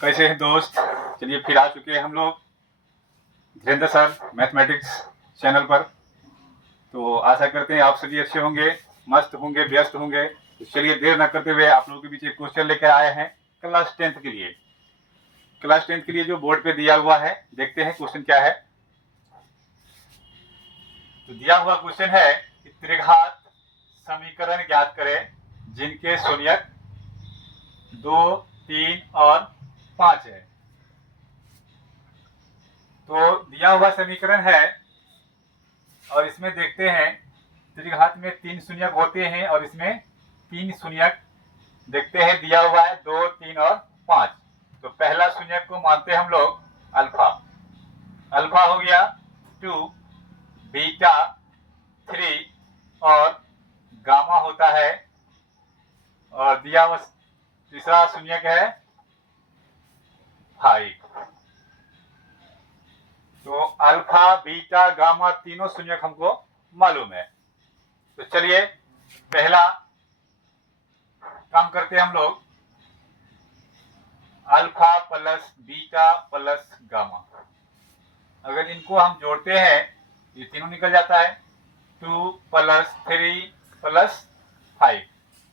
कैसे हैं दोस्त। चलिए फिर आ चुके हैं हम लोग धीरेन्द्र सर मैथमेटिक्स चैनल पर। तो आशा करते हैं आप सभी अच्छे होंगे, मस्त होंगे, व्यस्त होंगे। तो चलिए देर न करते हुए आप लोगों के बीच एक क्वेश्चन लेकर आए हैं क्लास 10th के लिए। क्लास 10th के लिए जो बोर्ड पे दिया हुआ है, देखते हैं क्वेश्चन क्या है। तो दिया हुआ क्वेश्चन है कि त्रिघात समीकरण ज्ञात करें जिनके शून्यक 2, 3 और 5 है। तो दिया हुआ समीकरण है और इसमें देखते हैं त्रिघात में 3 शून्यक होते हैं और इसमें 3 शून्यक देखते हैं दिया हुआ है 2, 3 और 5। तो पहला शून्यक को मानते हैं हम लोग अल्फा। अल्फा हो गया 2, बीटा 3 और गामा होता है। और दिया हुआ तीसरा शून्यक है 5। तो अल्फा, बीटा, गामा तीनों शून्यक हमको मालूम है। तो चलिए पहला काम करते हैं हम लोग, alpha plus beta plus gamma. अगर इनको हम जोड़ते हैं ये तीनों निकल जाता है 2 प्लस 3 प्लस 5।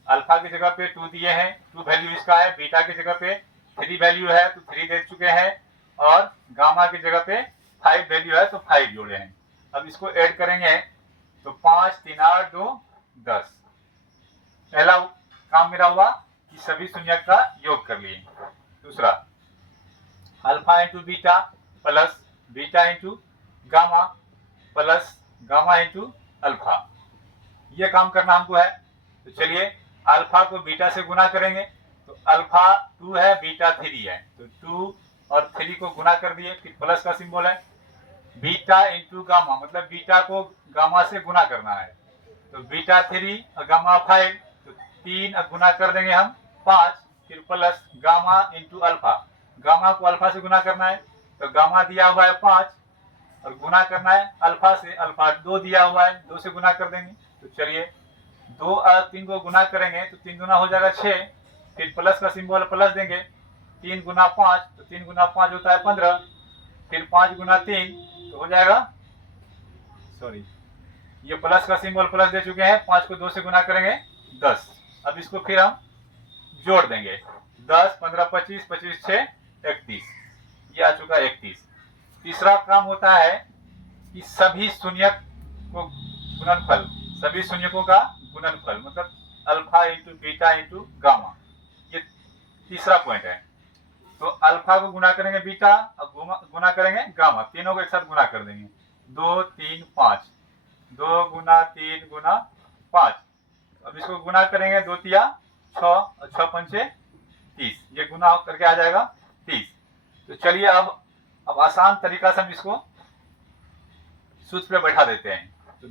अल्फा की जगह पे 2 दिए हैं, 2 वैल्यू इसका है। बीटा की जगह पे 3 वैल्यू है तो 3 दे चुके हैं और गामा की जगह पे 5 वैल्यू है तो 5 जोड़े हैं। अब इसको ऐड करेंगे तो 5, 3, 8, 2, 10। पहला काम मेरा हुआ कि सभी शून्यक का योग कर लिए। दूसरा alpha into beta plus beta into gamma plus gamma into alpha, ये काम करना हमको है। तो चलिए अल्फा को बीटा से गुना करेंगे तो अल्फा 2 है, बीटा 3 है, तो 2 और 3 को गुना कर दिए, फिर प्लस का सिंबल है। बीटा इंटू गामा मतलब बीटा को गामा से गुना करना है, तो बीटा 3 और गामा 5, तो 3 गुना कर देंगे हम 5, फिर plus gamma into alpha. Gamma को अल्फा से गुना करना है तो गामा दिया हुआ है 5 और गुना करना है अल्फा से। अल्फा 2 दिया हुआ है, 2 से गुना कर देंगे। तो चलिए 2 और 3 को गुना करेंगे तो 3 गुना हो जाएगा 6, फिर प्लस का सिंबल प्लस देंगे। 3 गुना 5 तो 3 गुना 5 होता है 15, फिर 5 गुना 3 तो हो जाएगा, सॉरी ये प्लस का सिंबल प्लस दे चुके हैं। 5 को 2 से गुना करेंगे 10। अब इसको फिर हम जोड़ देंगे 10, 15, 25, 25, 6, 31, ये आ चुका 31। तीसरा काम होता है कि सभी शून्यक को गुणनफल, सभी शून्यकों का गुणनफल मतलब alpha into beta into gamma, ये तीसरा पॉइंट है। तो अल्फा को गुना करेंगे बीटा और गुना करेंगे गामा, तीनों को एक साथ गुना कर देंगे 2, 3, 5, 2 गुना 3 गुना 5। अब इसको गुना करेंगे 2 तिया 6 और 6 पंचे 30, ये गुना करके आ जाएगा 30। तो चलिए अब आसान तरीका से हम इसको सूत्र पे बैठा देते हैं। तो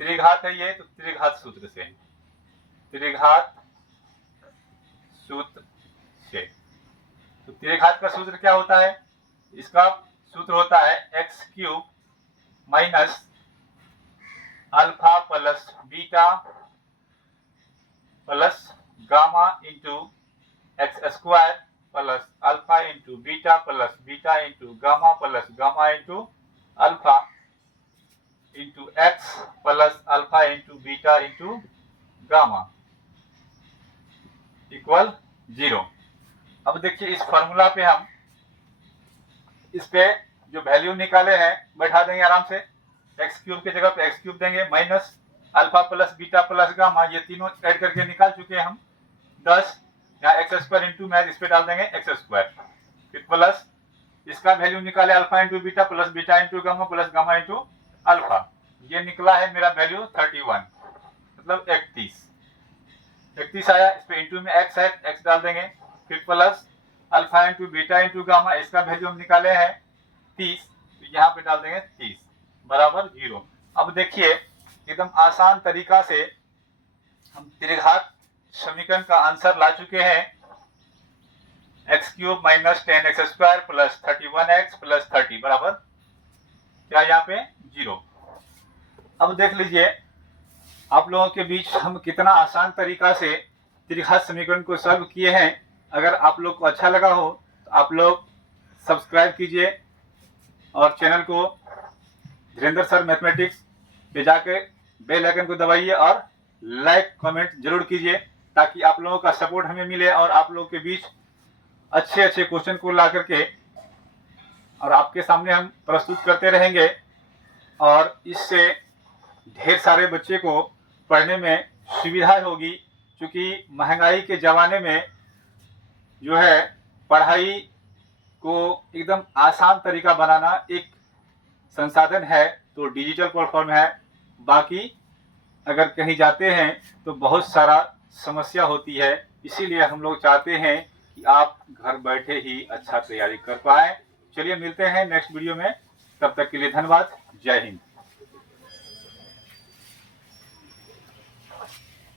त्रिघात है ये, तो त्रिघात सूत्र से, त्रिघात सूत्र से। तो त्रिघात का सूत्र क्या होता है? इसका सूत्र होता है x cube minus alpha plus beta plus gamma into x square plus alpha into beta plus beta into gamma plus gamma into alpha into x plus alpha into beta into gamma equal 0। अब देखिए इस formula पे हम इस पे जो value निकाले हैं बैठा देंगे आराम से। एक्स क्यूब की जगह पे एक्स क्यूब देंगे minus alpha plus beta plus gamma, ये तीनों ऐड करके निकाल चुके हैं हम 10। यहाँ एक्स स्क्वायर इंटू मैथ इस पे डाल देंगे एक्स स्क्वायर, फिर प्लस इसका वैल्यू निकाले alpha into beta plus beta into gamma plus gamma into alpha, ये निकला है मेरा वैल्यू 31 मतलब 31 आया। इस पे इंटू में एक्स है, एक्स डाल देंगे, फिर plus alpha into beta into gamma, इसका वैल्यू हम निकाले हैं 30, तो यहाँ पे डाल देंगे 30 बराबर 0। अब देखिए एकदम आसान तरीका से हम त्रिघात समीकरण का आंसर ला चुके हैं। X cube minus 10x square plus 31x plus 30 बराबर क्या यहाँ पे 0। अब देख लीजिए आप लोगों के बीच हम कितना आसान तरीका से त्रिघात समीकरण को सॉल्व किए हैं। अगर आप लोग को अच्छा लगा हो तो आप लोग सब्सक्राइब कीजिए और चैनल को धीरेन्द्र सर मैथमेटिक्स पे जाके बेल आइकन को दबाइए और लाइक कमेंट जरूर कीजिए, ताकि आप लोगों का सपोर्ट हमें मिले और आप लोगों के बीच अच्छे अच्छे क्वेश्चन को ला करके और आपके सामने हम प्रस्तुत करते रहेंगे। और इससे ढेर सारे बच्चे को पढ़ने में सुविधा होगी, क्योंकि महंगाई के ज़माने में जो है पढ़ाई को एकदम आसान तरीका बनाना एक संसाधन है तो डिजिटल प्लेटफॉर्म है। बाकी अगर कहीं जाते हैं तो बहुत सारा समस्या होती है, इसीलिए हम लोग चाहते हैं कि आप घर बैठे ही अच्छा तैयारी कर पाए। चलिए मिलते हैं नेक्स्ट वीडियो में, तब तक के लिए धन्यवाद। जय हिंद।